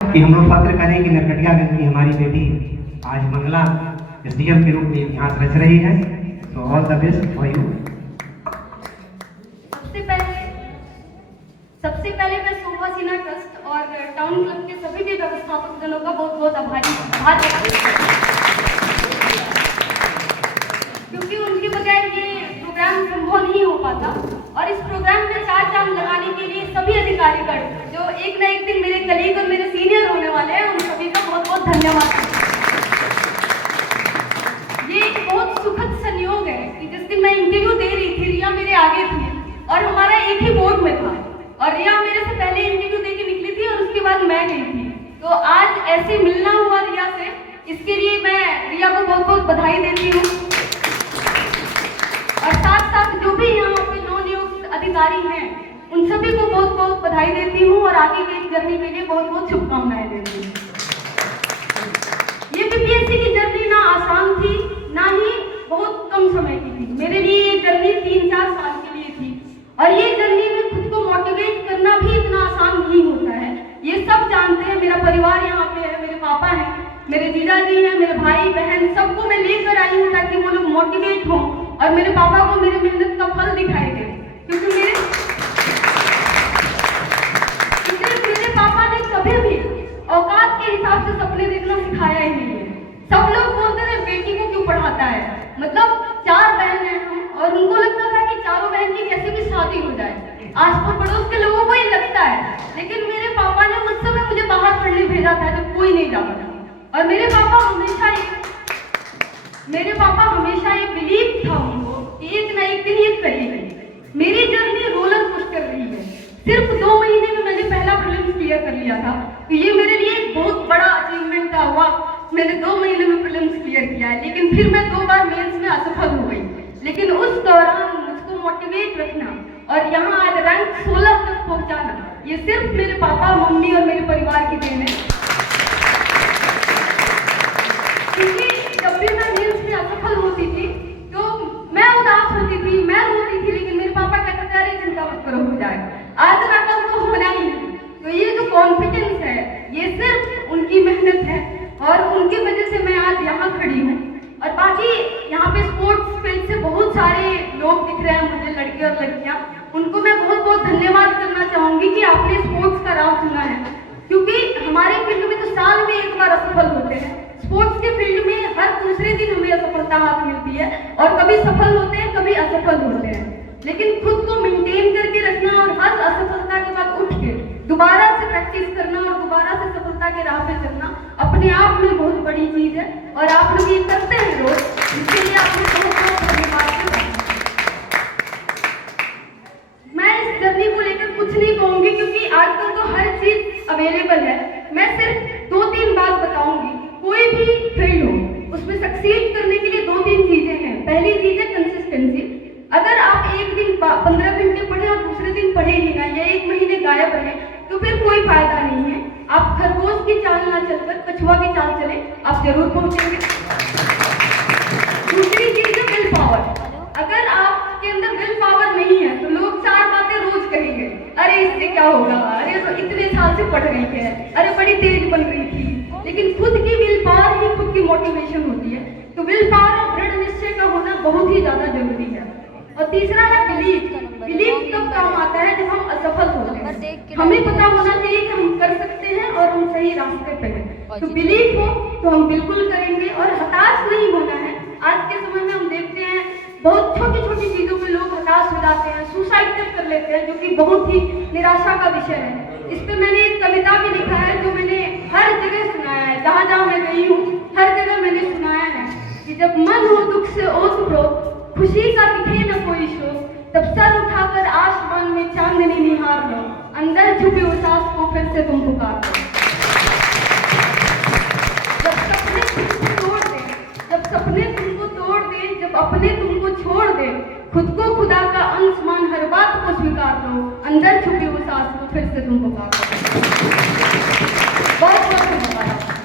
कि हम लोग फख्र करें कि नरकटियागंज की हमारी बेटी आज मंगला एसडीएम के रूप में इतिहास रच रही है। तो all the best for you. सबसे पहले मैं शोभा सिन्हा ट्रस्ट और टाउन क्लब के सभी भी व्यवस्थापक जनों का बहुत बहुत आभारी क्योंकि उनके बगैर ये प्रोग्राम संभव नहीं हो पाता। और इस प्रोग्राम में चार चांद लगाने के लिए सभी अधिकारीगण जो एक न एक दिन मेरे कलीग और मेरे सीनियर होने वाले हैं, उन सभी का बहुत बहुत धन्यवाद। ये एक बहुत सुखद संयोग है कि जिस दिन मैं इंटरव्यू दे रही थी, रिया मेरे आगे थी और हमारा एक ही बोर्ड में था और रिया मेरे से पहले इंटरव्यू दे के निकली थी और उसके बाद मैं गई थी। तो आज ऐसे मिलना हुआ रिया से, इसके लिए मैं रिया को बहुत बहुत बधाई देती हूँ। और साथ साथ जो भी यहाँ पे नवनियुक्त अधिकारी हैं, उन सभी को बहुत बहुत बधाई देती हूँ और आगे की जर्नी के लिए बहुत बहुत शुभकामनाएं देती हूँ। ये बीपीएससी की जर्नी ना आसान थी, ना ही बहुत कम समय की थी। मेरे लिए ये जर्नी 3-4 साल के लिए थी और ये जर्नी में खुद को मोटिवेट करना भी इतना आसान नहीं होता है। ये सब जानते हैं, मेरा परिवार यहाँ पे है, मेरे पापा हैं, मेरे जीजा जी हैं, मेरे भाई बहन, सबको मैं लेकर आई हूँ ताकि वो लोग मोटिवेट हों और मेरे पापा को मेरे मेहनत का फल दिखाई दे। क्योंकि मेरे पापा ने कभी भी औकात के हिसाब से सपने देखना सिखाया ही नहीं है। सब लोग बोलते थे बेटी को क्यों पढ़ाता है, मतलब 4 बहन हैं हम और उनको लगता था कि चारों बहन की कैसे भी शादी हो जाए। आस पड़ोस के लोगों को ये लगता है, लेकिन मेरे पापा ने उस समय मुझे बाहर पढ़ने भेजा था जब कोई नहीं जाता था। और मेरे पापा हमेशा ये बिलीव था उनको कि एक ना एक दिन ये करेंगे। मेरी जर्नी रोलर कोस्टर रही है। सिर्फ 2 महीने में मैंने पहला प्रीलिम्स क्लियर कर लिया था, तो ये मेरे लिए एक बहुत बड़ा अचीवमेंट था। हुआ मैंने 2 महीने में प्रीलिम्स क्लियर किया है, लेकिन फिर मैं 2 बार मेंस में असफल हो गई। लेकिन उस दौरान मुझको मोटिवेट रखना और यहाँ आज रैंक 16 तक पहुँचाना, ये सिर्फ मेरे पापा, मम्मी और मेरे परिवार की देन है। क्योंकि जब भी मैं मेंस में असफल होती थी तो मैं उदास होती थी, मैं रोती थी, लेकिन मेरे पापा कहते थे अरे चिंता मत करो, हो जाएगा, आज ना कल तो होना ही है। तो ये जो कॉन्फिडेंस है, ये सिर्फ उनकी मेहनत है और उनकी वजह से मैं आज यहाँ खड़ी हूँ। और बाकी यहाँ पे स्पोर्ट्स फील्ड से बहुत सारे लोग दिख रहे हैं मुझे, लड़के और लड़कियाँ, उनको मैं बहुत बहुत धन्यवाद करना चाहूँगी कि आपने स्पोर्ट्स का राह चुना है। क्योंकि हमारे फील्ड में तो साल में एक बार असफल होते हैं, स्पोर्ट्स के फील्ड में हर दूसरे दिन हमें असफलता हाथ मिलती है और कभी सफल होते हैं, कभी असफल होते हैं। लेकिन खुद को मेंटेन करके रखना और हर असफलता के बाद उठ के दोबारा से प्रैक्टिस करना और दोबारा से सफलता के राह पे चलना अपने आप में बहुत बड़ी चीज है और आप लोग ये करते हैं रोज, इसके लिए आपको बहुत बहुत धन्यवाद। मैं इस जर्नी को लेकर कुछ नहीं कहूंगी क्योंकि आजकल तो हर चीज अवेलेबल है। मैं सिर्फ 2-3 बात बताऊंगी। कोई भी फील्ड हो, उसमें सक्सीड करने के लिए 2-3 चीजें हैं। पहली चीज है कंसिस्टेंसी। अगर आप एक दिन 15 घंटे पढ़े और दूसरे दिन पढ़े ही ना या 1 महीने गायब रहे तो फिर कोई फायदा नहीं है। आप खरगोश की चाल ना चलकर कछुआ की चाल चले, आप जरूर पहुंचेंगे। दूसरी चीज है विल पावर। अगर आपके अंदर विल पावर नहीं है तो लोग 4 बातें रोज कहेंगे, अरे इससे क्या होगा, अरे तो इतने साल से पढ़ रही है, अरे बड़ी तेज बन रही थी। लेकिन खुद की विल पावर ही खुद की मोटिवेशन होती है। तो विल पावर और दृढ़ निश्चय का होना बहुत ही ज्यादा जरूरी है। और तीसरा है बिलीफ। बिलीफ तब काम आता है जब हम असफल होते हैं। हमें पता होना चाहिए कि हम कर सकते हैं और हम सही रास्ते पे हैं। तो बिलीफ हो तो हम बिल्कुल करेंगे और हताश नहीं होना है। आज के समय में हम देखते हैं बहुत छोटी छोटी चीजों में लोग हताश हो जाते हैं, सुसाइड तक कर लेते हैं, जो कि बहुत ही निराशा का विषय है। इस पे मैंने एक कविता भी लिखा है जो मैंने हर जगह सुनाया है, जहाँ जहाँ मैं गई हूँ हर जगह मैंने सुनाया है कि जब मन हो दुख से ओत-प्रोत, खुशी का दिखे न कोई शोक, तब सर उठाकर आसमान में चांदनी निहार लो, अंदर छुपी उस आस को फिर से तुम पुकार लो। जब सपने तुमको तोड़ दे, जब सपने तुमको तोड़ दे, जब अपने तुमको छोड़ दे, खुद को खुदा का अंश मान हर बात को स्वीकार लो, अंदर छुपी उस आस को फिर से तुम पुकार लो। बहुत बहुत धन्यवाद।